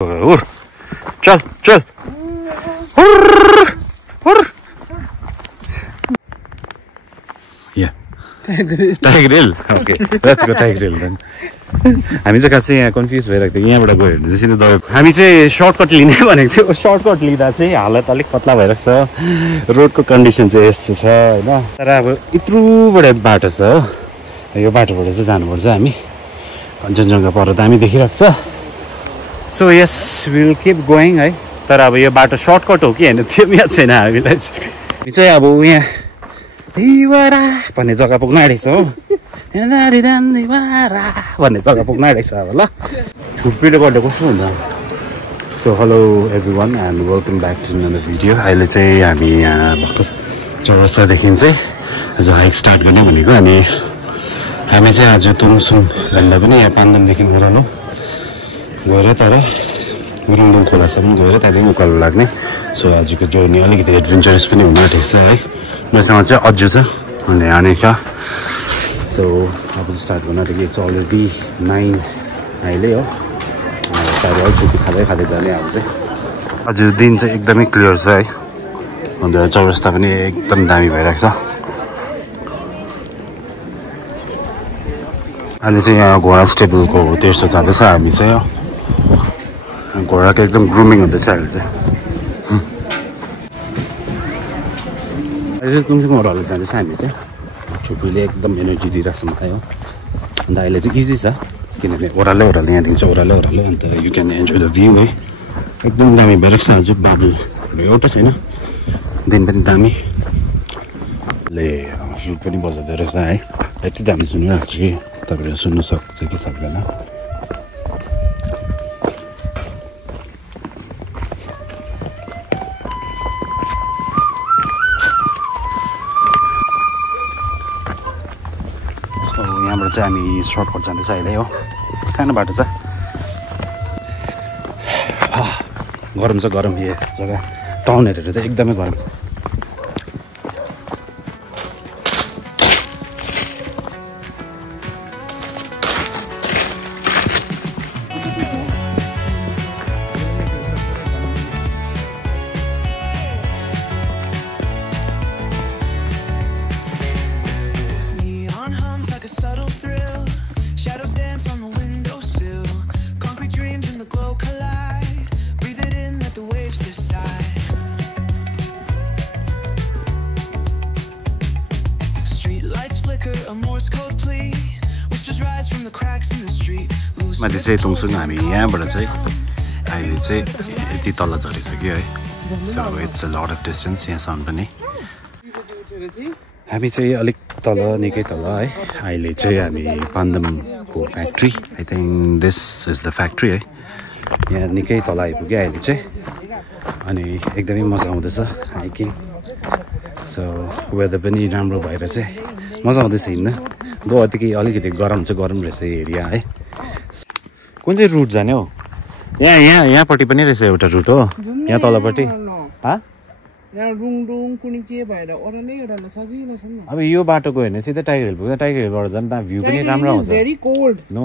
चल चल tiger hill okay let's go tiger hill then हामी चाहिँ खासै यहाँ कन्फ्युज भइरहेको थियो यहाँबाट गयो भने चाहिँ सिधै दबाई हामी चाहिँ सर्टकट लिने भनेको थियो सर्टकट लिँदा चाहिँ हालत अलिक पत्ला भइरहेको छ रोडको कन्डिसन चाहिँ यस्तो छ होइन तर अब यत्रुबाट बाटो छ हो यो बाटोबाट चाहिँ जानुपर्छ हामी कञ्चनजङ्घा पर दामी देखिरहेको छ so yes will keep going है तर अब यो बाटो सर्टकट हो कि होइन त्यो पनि याद छैन हामीलाई चाहिँ अब यहाँ दिवारा भन्ने जग्गा पुग्न आँटेको छ हो भन्ने जग्गा पुग्न आँटेको छ अब ल फुटपिलो गर्दा कस्तो हुन्छ so hello every one and welcome back to another video अहिले चाहिँ हामी यहाँ भर्खर चौरस्तादेखि चाहिँ आज हाइक स्टार्ट गर्ने भनेको अनि हामी चाहिँ आज तुङसुङ भन्दा पनि यहाँ पान्दमदेखि ओह्रालो गएर तर गुरुङदुङ खोलासम्म गएर त्यहाँदेखि उकालो लाग्ने सो आजको जर्नी अलिकति एडभेन्चरस पनि हुन आँटेको छ है मसँग चाहिँ अज्जु छ अनि अनिका सो अब चाहिँ स्टार्ट गर्न आँटेको इट्स अलरेडी 9 अहिले हो साह्रै अलिक छुट्टी खाँदै खाँदै जाने अब चाहिँ आज दिन चाहिँ एकदमै क्लियर छ है अन्त चौरस्ता पनि एकदम दामी भइरहेको छ अहिले चाहिँ यहाँ घोडा स्टेबलको तेर्सो जाँदैछ हामी चाहिँ हो घोडाको एकदम ग्रुमिङ हुँदैछ अहिले चाहिँ अहिले चाहिँ तुङसुङ ओह्रालो जाँदैछ हामी चाहिँ छुप्पीले एकदम एनर्जी दिइरहेको छ मलाई हो अन्त अहिले चाहिँ इजी छ किनभने ओह्रालो यहाँदेखि चाहिँ ओह्रालो अन्त you can enjoy the view है एकदम दामी भइरहेको छ आज बादल एउटा छैन दिन पनि दामी ले फ्लुट पनि बजाउँदो रहेछ है यति दामी सुनिरहेको छु कि तपाईँले सुन्नु सक्छ कि सक्दैन यहाँबाट चाहिँ हामी सर्टकट जाँदैछ अहिले हो सानो बाटो छ गरम छ गरम यो जग्गा टाउन हेरेर चाहिँ एकदमै गरम माथि चाहिँ तुङसुङ हामी यहाँबाट चाहिँ अहिले चाहिँ यति तल झरिसक्यो है so it's a lot of distance यहाँसम्म पनि हामी चाहिँ अलिक तल निकै तल है अहिले चाहिँ हामी पान्दमको factory I think this is the factory है यहाँ निकै तल आइपुग्यो अहिले चाहिँ अनि एकदमै मजा आउँदैछ हाइकिङ सो वेदर पनि राम्रो भएर चाहिँ मजा आउँदैछ हिँड्न दो अलिकति गरम चाहिँ गरम रहेछ एरिया है कुन चाहिँ रुट जाने हो यहाँपट्टि पनि रहेछ एउटा रुट हो यहाँ तलपट्टि अब यो बाटो गयो भने सिधै टाइगर हिल पुग्छ टाइगर हिलबाट झन् भ्यू पनि राम्रो आउँछ नो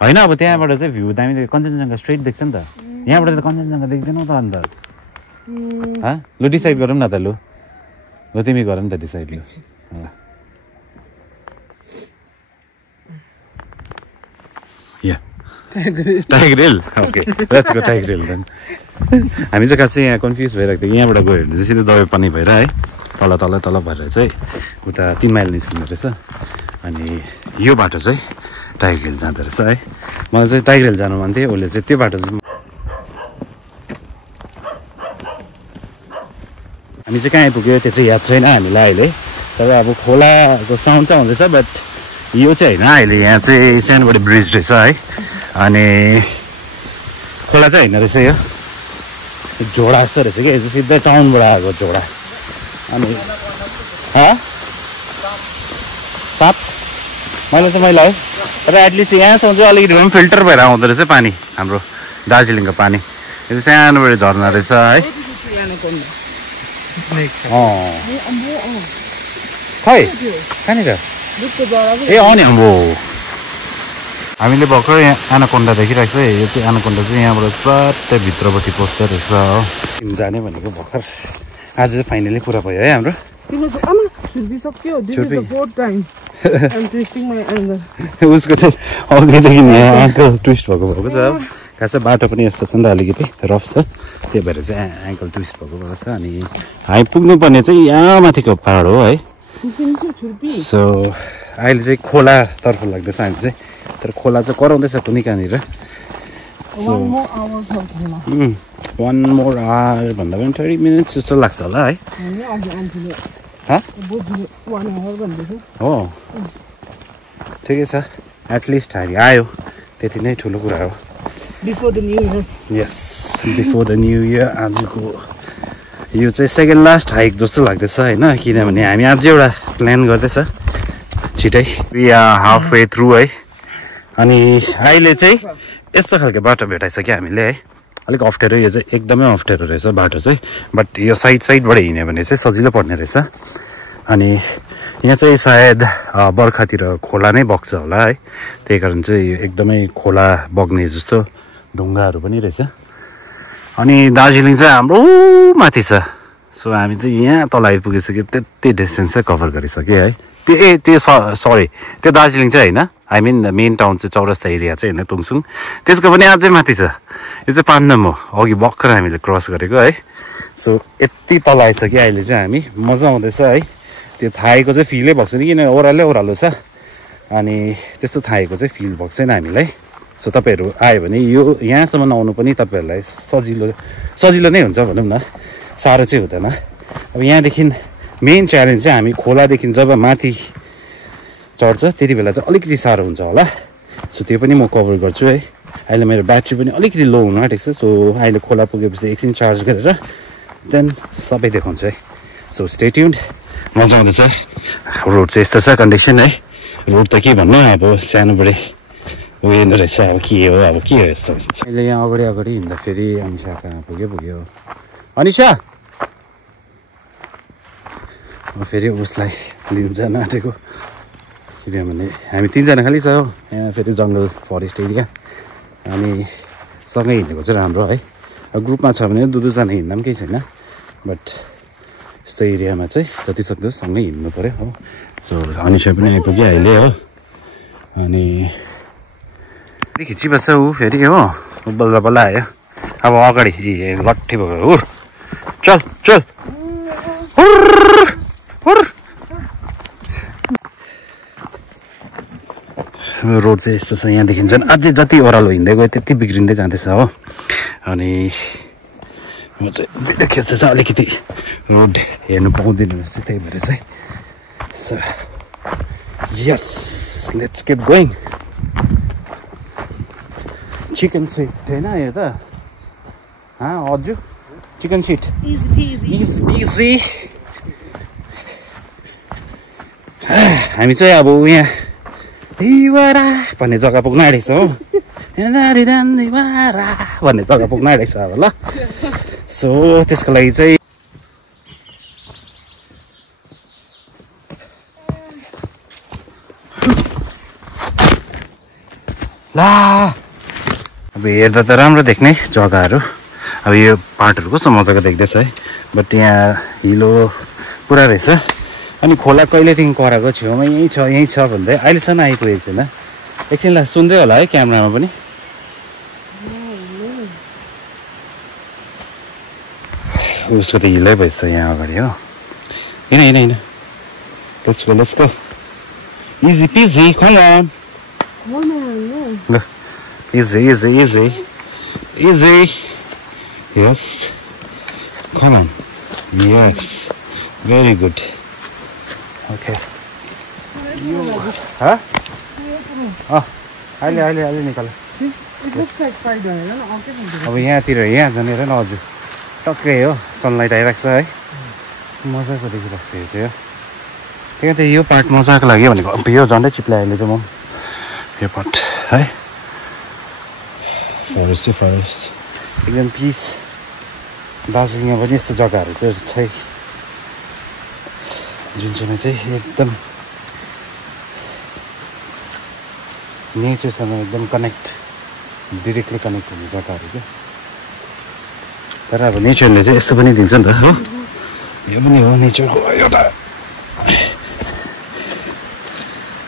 होइन अब त्यहाँबाट चाहिँ भ्यू दामी कञ्चनजङ्घा स्ट्रेट देख्छ नि त यहाँबाट त कञ्चनजङ्घा देख्दैन त अन्त लु डिसाइड गरौँ न त लु तिमी गर नि त डिसाइड लु tiger hill okay let's go tiger hill then हामी चाहिँ खासै यहाँ कन्फ्युज भइरहेको थियो यहाँबाट गयो भने चाहिँ सिधै दबाई पानी भएर है तल भएर चाहिँ उता 3 माइल निस्किँदो रहेछ अनि यो बाटो चाहिँ टाइगर हिल जाँदो रहेछ है मलाई चाहिँ टाइगर हिल जानु मन थियो उसले चाहिँ त्यो बाटो हामी चाहिँ कहाँ आइपुग्यो त्यो चाहिँ याद छैन हामीलाई अहिले तर अब खोलाको साउन्ड चाहिँ आउँदैछ बट यो चाहिँ होइन अहिले यहाँ चाहिँ सानोबडे ब्रिज रहेछ है अनि खोला चाहिँ होइन रहेछ यो झोडा जस्तो रहेछ कि यो चाहिँ सिधै टाउनबाट आएको झोडा अनि साप मैले है तर एटलिस्ट यहाँसम्म चाहिँ अलिकति भए पनि फिल्टर भएर आउँदो रहेछ पानी हाम्रो दार्जिलिङको पानी यो चाहिँ सानोबडे झर्ना रहेछ है खै कहाँनिर ए अँ नि अम्बो हामीले भर्खर यहाँ एनाकोन्डा देखिरहेको छ यो चाहिँ एनाकोन्डा चाहिँ यहाँबाट स्वाट्टै भित्रपट्टि पस्दो रहेछ हो जाने भनेको भर्खर आज चाहिँ फाइनली पुरा भयो है हाम्रो उसको चाहिँ अघिदेखि यहाँ एङ्कल ट्विस्ट भएको छ खास चाहिँ बाटो पनि यस्तो छ नि त अलिकति रफ छ त्यही भएर चाहिँ एङ्कल ट्विस्ट भएको छ अनि हामी पुग्नुपर्ने चाहिँ यहाँ माथिको पहाड हो है सो अहिले चाहिँ खोलातर्फ लाग्दैछ हामी चाहिँ तर खोला चाहिँ कराउँदैछ कुनै कहाँनिर सो 1 more hour भन्दा पनि 30 minutes जस्तो लाग्छ होला है हो ठिकै छ एटलिस्ट हामी आयो त्यति नै ठुलो कुरा हो before the new year yes before the new year आजको यो चाहिँ सेकेन्ड लास्ट हाइक जस्तो लाग्दैछ होइन किनभने हामी आज एउटा प्लान गर्दैछ छिटै we are halfway through है अनि अहिले चाहिँ यस्तो खालको बाटो भेटाइसक्यो हामीले है अलिक अप्ठ्यारो यो चाहिँ एकदमै अप्ठ्यारो रहेछ बाटो चाहिँ बट यो साइडबाट हिँड्यो भने चाहिँ सजिलो पर्ने रहेछ अनि यहाँ चाहिँ सायद बर्खातिर खोला नै बग्छ होला है त्यही कारण चाहिँ यो एकदमै खोला बग्ने जस्तो ढुङ्गाहरू पनि रहेछ अनि दार्जिलिङ चाहिँ हाम्रो माथि छ सो हामी चाहिँ यहाँ तल आइपुगिसक्यो त्यति डिस्टेन्स चाहिँ कभर गरिसक्यो है त्यो सरी त्यो दार्जिलिङ चाहिँ होइन आई मिन मेन टाउन चाहिँ चौरस्ता एरिया चाहिँ होइन तुङसुङ त्यसको पनि अझै माथि छ यो चाहिँ पान्डम हो अघि भर्खर हामीले क्रस गरेको है सो यति तल आइसक्यो अहिले चाहिँ हामी मजा आउँदैछ है त्यो थाहेको चाहिँ फिलै भएको छैन किन ओह्रालो छ अनि त्यस्तो थाहेको चाहिँ फिल भएको छैन हामीलाई सो तपाईँहरू आयो भने यो यहाँसम्म आउनु पनि तपाईँहरूलाई सजिलो नै हुन्छ भनौँ न साह्रो चाहिँ हुँदैन अब यहाँदेखि मेन च्यालेन्ज चाहिँ हामी खोलादेखि जब माथि चढ्छ त्यति बेला चाहिँ अलिकति साह्रो हुन्छ होला सो त्यो पनि म कभर गर्छु है अहिले मेरो ब्याट्री पनि अलिकति लो हुनु आँटेको छ सो अहिले खोला पुगेपछि एकछिन चार्ज गरेर देन सबै देखाउँछु है सो स्टे ट्युन्ड मजा आउँदैछ रोड चाहिँ यस्तो छ कन्डिसन है रोड त के भन्नु अब सानोबडे उयो रहेछ अब के हो यस्तो अहिले यहाँ अगाडि हिँड्दाखेरि अनिसा कहाँ पुग्यो अनिसा फेरि उसलाई लिनु जान आँटेको किनभने हामी 3 जना खालि छ हो यहाँ फेरि जङ्गल फरेस्ट एरिया अनि सँगै हिँडेको चाहिँ राम्रो है ग्रुपमा छ भने 2-2 जना हिँड्दा पनि केही छैन बट यस्तो एरियामा चाहिँ जति सक्दो सँगै हिँड्नु पऱ्यो हो सो अनिसा पनि आइपुग्यो अहिले हो अनि फेरि खिचिबस्छ ऊ फेरि हो बल्ल आयो अब अगाडि लट्ठी भएको चल रोड चाहिँ यस्तो छ यहाँदेखि झन् अझै जति ओह्रालो हिँड्दै गयो त्यति बिग्रिँदै जाँदैछ हो अनि म चाहिँ भिडियो खिच्दैछ अलिकति रोड हेर्नु पाउँदैन रहेछ त्यही भएर चाहिँ so yes let's get going chicken सिट होइन यो त हजुर चिकन सिट इजी हामी चाहिँ अब यहाँ दिवारा भन्ने जग्गा पुग्न आँटेको छ हो भन्ने जग्गा पुग्न आँटेको छ अब ल सो त्यसको लागि चाहिँ ला अब हेर्दा त राम्रो देख्ने जग्गाहरू अब यो पार्टहरू कस्तो मजाको देख्दैछ है बट यहाँ हिलो पुरा रहेछ अनि खोला कहिलेदेखि कराएको छेउमा यहीँ छ भन्दै अहिलेसम्म आइपुगेको छैन एकछिनलाई सुन्दै होला है क्यामेरामा पनि उसको त हिलै भएछ यहाँ अगाडि हो हिँड let's go easy peasy come on ल easy yes come on yes very good okay huh अहिले निकाल अब यहाँतिर यहाँ जानेर न हजुर टक्कै हो सनलाइट आइरहेको छ है मजाको देखिरहेको छ यो चाहिँ त्यही त यो पार्ट मजाको लाग्यो भनेको अब यो झन्डै चिप्लायो अहिले चाहिँ म यो पार्ट है फरेस्ट एकदम पिस दार्जिलिङमा पनि यस्तो जग्गाहरू चाहिँ छ जुन चाहिँमा चाहिँ एकदम नेचरसँग एकदम कनेक्ट डिरेक्टली कनेक्ट हुने जग्गाहरू क्या तर अब नेचरले चाहिँ यस्तो पनि दिन्छ नि त हो यो पनि हो नेचरको एउटा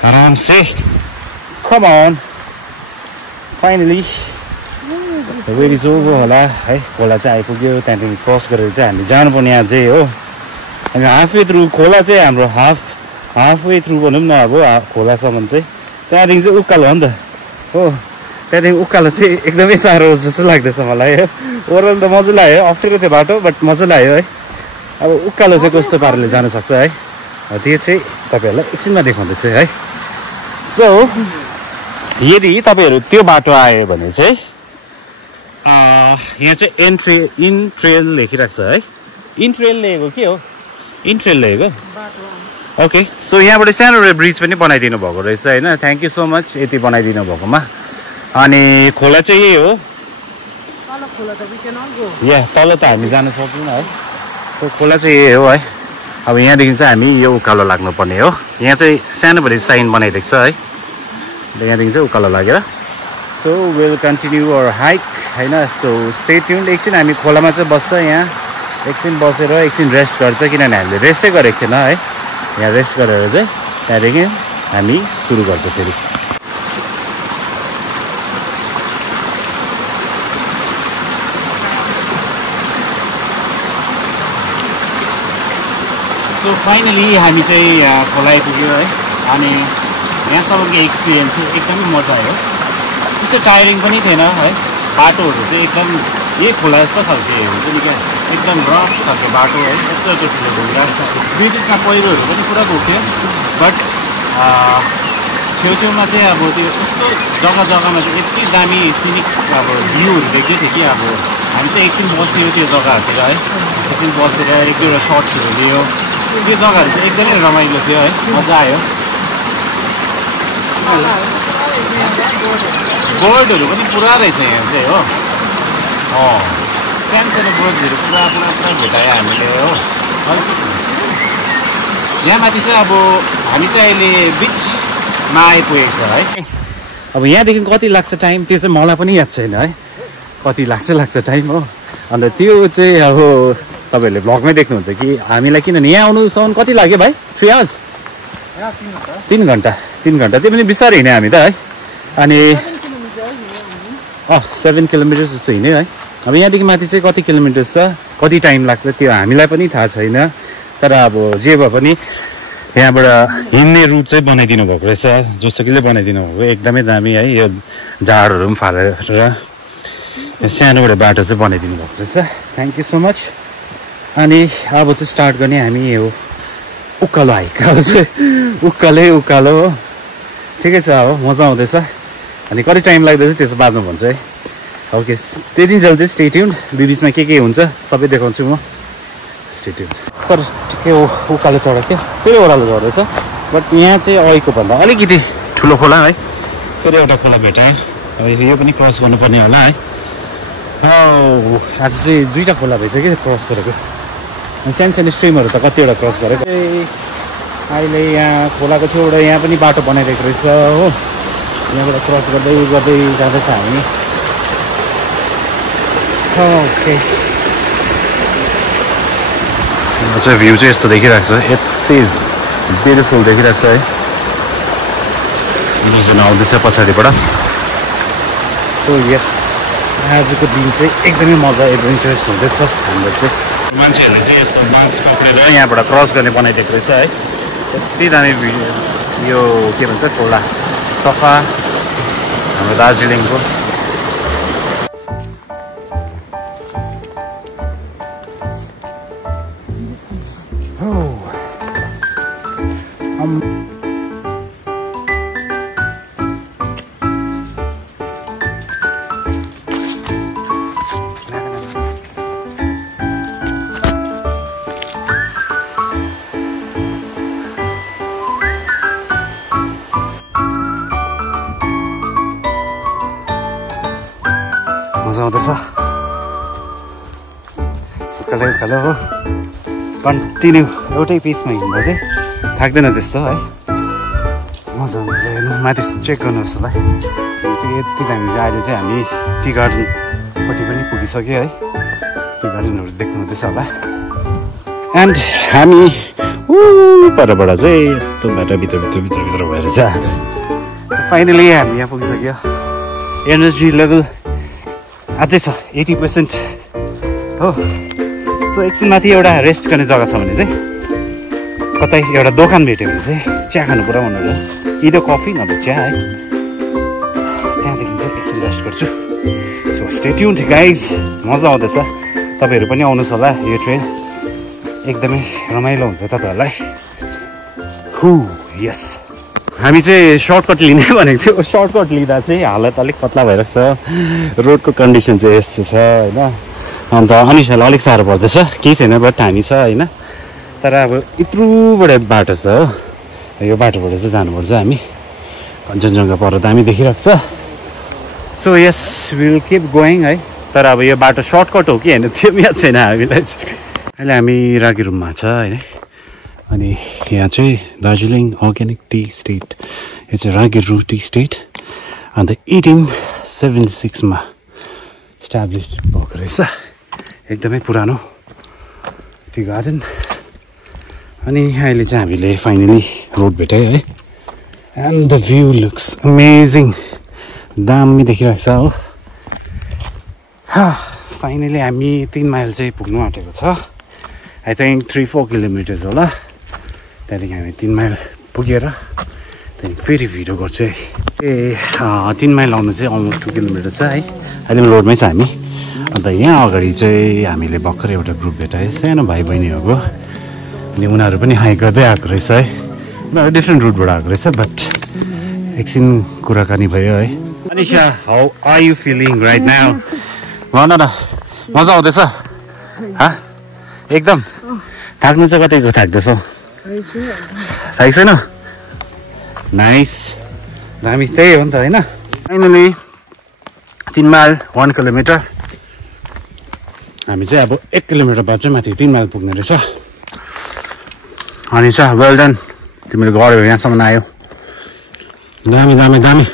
आराम से come on finally where is over होला है खोला चाहिँ आइपुग्यो त्यहाँदेखि क्रस गरेर चाहिँ हामी जानुपर्ने यहाँ चाहिँ हो हामी हाफवे थ्रु खोला चाहिँ हाम्रो हाफवे थ्रु भनौँ न अब खोलासम्म चाहिँ त्यहाँदेखि चाहिँ उकालो हो नि त हो त्यहाँदेखि उकालो चाहिँ एकदमै साह्रो जस्तो लाग्दैछ मलाई हो ओभरअल त मजा लाग्यो अप्ठ्यारो थियो बाटो बट मजा लाग्यो है अब उकालो चाहिँ कस्तो पाराले जान सक्छ है त्यो चाहिँ तपाईँहरूलाई एकछिनमा देखाउँदैछु है सो यदि तपाईँहरू त्यो बाटो आयो भने चाहिँ यहाँ चाहिँ इन ट्रेल लेखिरहेको छ है इन ट्रेल लेखेको के हो इन ट्रेल लेखेको ओके सो यहाँबाट सानो ब्रिज पनि बनाइदिनु भएको रहेछ होइन थ्याङ्क यू सो मच यति बनाइदिनु भएकोमा अनि खोला चाहिँ यही हो या तल त हामी जान सक्दैनौँ है सो खोला चाहिँ यही हो है अब यहाँदेखि चाहिँ हामी यो उकालो लाग्नुपर्ने हो यहाँ चाहिँ सानोबडे साइन बनाइदिएको छ है यहाँदेखि चाहिँ उकालो लागेर so will continue our hike होइन यस्तो स्टे ट्युन्ड एकछिन हामी खोलामा चाहिँ बस्छ यहाँ एकछिन बसेर एकछिन रेस्ट गर्छ किनभने हामीले रेस्टै गरेको थिएन है यहाँ रेस्ट गरेर चाहिँ त्यहाँदेखि हामी सुरु गर्छौँ फेरि सो फाइनली हामी चाहिँ खोला आइपुग्यो है अनि यहाँसम्मको एक्सपिरियन्स चाहिँ एकदमै मजा आयो त्यस्तो टायरिङ पनि थिएन है बाटोहरू चाहिँ एकदम यही खोला जस्तो खालको हुन्छ नि क्या एकदम रफ खालको बाटो है यस्तो त्यसले भइरहेको छ ब्रिटिसमा पहिरोहरू पनि पुरा गएको बट छेउछेउमा चाहिँ अब त्यो यस्तो जग्गामा चाहिँ यति दामी सिनिक अब भ्यूहरू देख्दै थियो कि अब हामी चाहिँ एकछिन बस्यो त्यो जग्गाहरूतिर है एकछिन बसेर एक दुईवटा सर्ट्सहरू लियो त्यो जग्गाहरू चाहिँ एकदमै रमाइलो थियो है मजा आयो बर्डहरू पनि पुरा रहेछ यहाँ चाहिँ हो सानो बर्डहरू पुरा भेटायो हामीले हो यहाँ माथि चाहिँ अब हामी चाहिँ अहिले बिचमा आइपुगेको छ है अब यहाँदेखि कति लाग्छ टाइम त्यो चाहिँ मलाई पनि याद छैन है कति लाग्छ टाइम हो अन्त त्यो चाहिँ अब तपाईँहरूले भ्लगमै देख्नुहुन्छ कि हामीलाई किनभने यहाँ आउनुसम्म कति लाग्यो भाइ 3 आवर्स 3 घन्टा त्यो पनि बिस्तारै हिँड्यो हामी त है अनि 7 किलोमिटर जस्तो हिँड्यो है अब यहाँदेखि माथि चाहिँ कति किलोमिटर छ कति टाइम लाग्छ त्यो हामीलाई पनि थाहा छैन तर अब जे भए पनि यहाँबाट हिँड्ने रुट चाहिँ बनाइदिनु भएको रहेछ जोसुकैले बनाइदिनु भएको एकदमै दामी है यो झाडहरू पनि फालेर सानोबाट बाटो चाहिँ बनाइदिनु भएको रहेछ थ्याङ्क यू सो मच अनि अब चाहिँ स्टार्ट गर्ने हामी यो उकालो हाइक अब चाहिँ उकालो हो ठिकै छ अब मजा आउँदैछ अनि कति टाइम लाग्दैछ त्यसो बादमा भन्छु है ओके त्यति जेल चाहिँ स्टे ट्युन्ड बिचमा के हुन्छ सबै देखाउँछु म स्टे ट्युन्ड तर ठिकै हो उकालो चढ क्या फेरि ओह्रालो चढ्दैछ बट यहाँ चाहिँ अहिलेको भन्दा अलिकति ठुलो खोला है फेरि एउटा खोला भेटायो अब यो पनि क्रस गर्नुपर्ने होला है आज चाहिँ 2टा खोला रहेछ कि क्रस गरेको अनि सानो स्ट्रिमहरू त कतिवटा क्रस गरेको अहिले यहाँ खोलाको छेउबाट यहाँ पनि बाटो बनाइरहेको रहेछ हो यहाँबाट क्रस गर्दै जाँदैछ हामी ओके चाहिँ भ्यू चाहिँ यस्तो देखिरहेको छ यति ब्युटिफुल देखिरहेको छ है बुझ्न आउँदैछ पछाडिबाट सो यस आजको दिन चाहिँ एकदमै मजा एडभेन्चरस हुँदैछ हाम्रो चाहिँ मान्छेहरूले चाहिँ यस्तो बाँस पक्रेर यहाँबाट क्रस गर्ने बनाइदिएको रहेछ है यति दामी यो के भन्छ खोला सफा हाम्रो दार्जिलिङको मजा आउँदैछ उकालो हो कन्टिन्यू एउटै पिसमा हिँड्दा चाहिँ थाक्दैन त्यस्तो है मजा आउँछ हेर्नु माथि चेक गर्नुहोस् होला यो चाहिँ यति दामी अहिले चाहिँ हामी टी गार्डनपट्टि पनि पुगिसक्यो है टी गार्डनहरू देख्नु हुँदैछ होला एन्ड हामी परबाट चाहिँ यस्तो बाटो भित्र भएर चाहिँ फाइनली हामी यहाँ पुगिसक्यो एनर्जी लेभल अझै छ 80% हो सो एकछिन माथि एउटा रेस्ट गर्ने जग्गा छ भने चाहिँ कतै एउटा दोकान भेट्यो भने चाहिँ चिया खानु पुरा मन लाग्छ इदो कफी नभए चिया है त्यहाँदेखि चाहिँ एकछिन रेस्ट गर्छु सो स्टे ट्युन्ड गाइज मजा आउँदैछ तपाईँहरू पनि आउनुहोस् होला यो ट्रेन एकदमै रमाइलो हुन्छ तपाईँहरूलाई यस हामी चाहिँ सर्टकट लिने भनेको थियो सर्टकट लिँदा चाहिँ हालत अलिक पत्ला भइरहेको छ रोडको कन्डिसन चाहिँ यस्तो छ होइन अन्त अनिसालाई अलिक साह्रो पर्दैछ केही छैन बट हामी छ होइन तर अब यत्रुबाट बाटो छ हो यो बाटोबाट चाहिँ जानुपर्छ हामी कञ्चनजङ्घा पर दामी देखिरहेको छ so yes will keep going है तर अब यो बाटो सर्टकट हो कि होइन त्यो पनि याद छैन हामीलाई चाहिँ अहिले हामी रागिरुममा छ होइन अनि यहाँ चाहिँ दार्जिलिङ अर्ग्यानिक टी स्टेट यो चाहिँ रागिरु टी स्टेट अन्त 1876 इस्टाब्लिस भएको रहेछ एकदमै पुरानो टी गार्डन अनि अहिले चाहिँ हामीले फाइनली रोड भेट्यौँ है and the view looks amazing दामी देखिरहेको छ हो फाइनली हामी 3 माइल चाहिँ पुग्नु आँटेको छ आई थिङ्क 3-4 किलोमिटर्स होला त्यहाँदेखि हामी 3 माइल पुगेर त्यहाँदेखि फेरि भिडियो गर्छु है 3 माइल आउनु चाहिँ अलमोस्ट 2 किलोमिटर छ है अहिले रोडमै छ हामी अन्त यहाँ अगाडि चाहिँ हामीले भर्खर एउटा ग्रुप भेटायो सानो भाइ बहिनीहरूको अनि उनीहरू पनि हाइक गर्दै आएको रहेछ है उनीहरू डिफ्रेन्ट रुटबाट आएको रहेछ बट एकछिन कुराकानी भयो है Anisha how are you feeling right now भन न मजा आउँदैछ एकदम थाक्नु चाहिँ कतिको थाक्दैछ थाक छैन नाइस दामी त्यही हो नि त होइन फाइनली 3 माइल 1 किलोमिटर हामी चाहिँ अब 1 किलोमिटर बाद चाहिँ माथि 3 माइल पुग्ने रहेछ अनि चाहिँ वेल डन तिमीले गऱ्यौ यहाँसम्म आयो दामी दामी दामी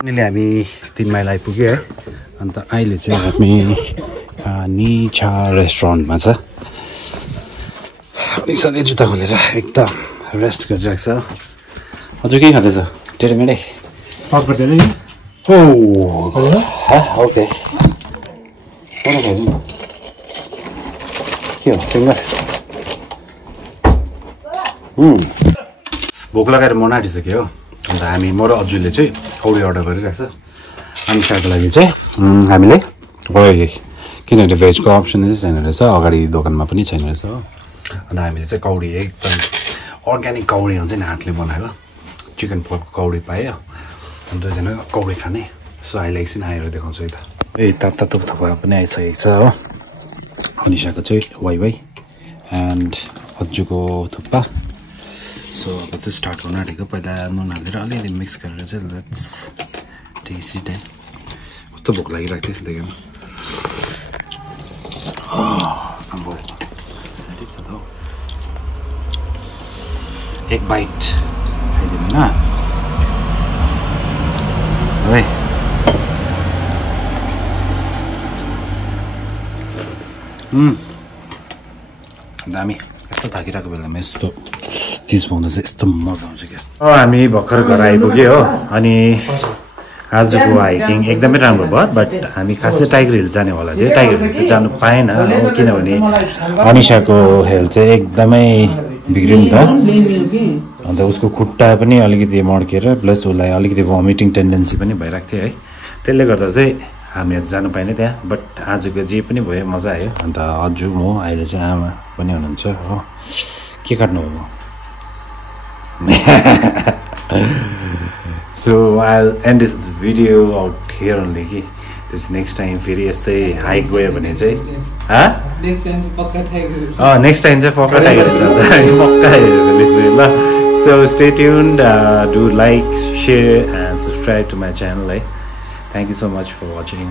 अहिले हामी 3 माइल आइपुग्यो है अन्त अहिले चाहिँ हामी निछा रेस्टुरेन्टमा छ निसाले जुत्ता खोलेर एकदम रेस्ट गरिरहेको छ हजुर के खाँदैछ टेढेमेढे ओके के हो फिङ्गर भोक लगाएर मन आँटिसक्यो हो अन्त हामी म र अजुले चाहिँ कौडी अर्डर गरिरहेको छ अनिसाको लागि चाहिँ हामीले किनभने भेजको अप्सन चाहिँ छैन रहेछ अगाडि दोकानमा पनि छैन रहेछ हो अन्त हामीले चाहिँ कौडी एकदम अर्ग्यानिक कौडी हुन्छ नि हातले बनाएको चिकन पोर्कको कौडी पायो अन्त दुईजना कौडी खाने सो अहिले एकछिन आएर देखाउँछु है त तातो थुक्पा पनि आइसकेको छ हो अनिसाको चाहिँ वाइ एन्ड अज्जुको थुक्पा सो अब चाहिँ स्टार्ट हुन आँटेको पहिला नुन हालेर अलिअलि मिक्स गरेर चाहिँ लेट्स टेस्ट इट है कस्तो भोक लागिरहेको थियो देखेर एक बाइट खाइदिनु न है दामी यस्तो थाकिरहेको बेलामा यस्तो चिज पाउँदा चाहिँ यस्तो मजा आउँछ क्या हामी भर्खर घर आइपुग्यो हो अनि आजको हाइकिङ एकदमै राम्रो भयो बट हामी खास चाहिँ टाइगर हिल जाने होला थियो टाइगर हिल चाहिँ जानु पाएन हो किनभने अनिसाको हेल्थ चाहिँ एकदमै बिग्रियो नि त अन्त उसको खुट्टा पनि अलिकति मड्केर प्लस उसलाई अलिकति भमिटिङ टेन्डेन्सी पनि भइरहेको थियो है त्यसले गर्दा चाहिँ हामीहरू जानु पाएन त्यहाँ बट आजको जे पनि भयो मजा आयो अन्त अजु म अहिले चाहिँ आमा पनि हुनुहुन्छ हो के काट्नु हो so I and this video out here only कि त्यस नेक्स्ट टाइम फेरि यस्तै हाइक गयो भने चाहिँ नेक्स्ट टाइम चाहिँ पक्का टाइगर जान्छ पक्का हेऱ्यो भने चाहिँ ल so stay tuned do like share and subscribe to my channel है thank you so much for watching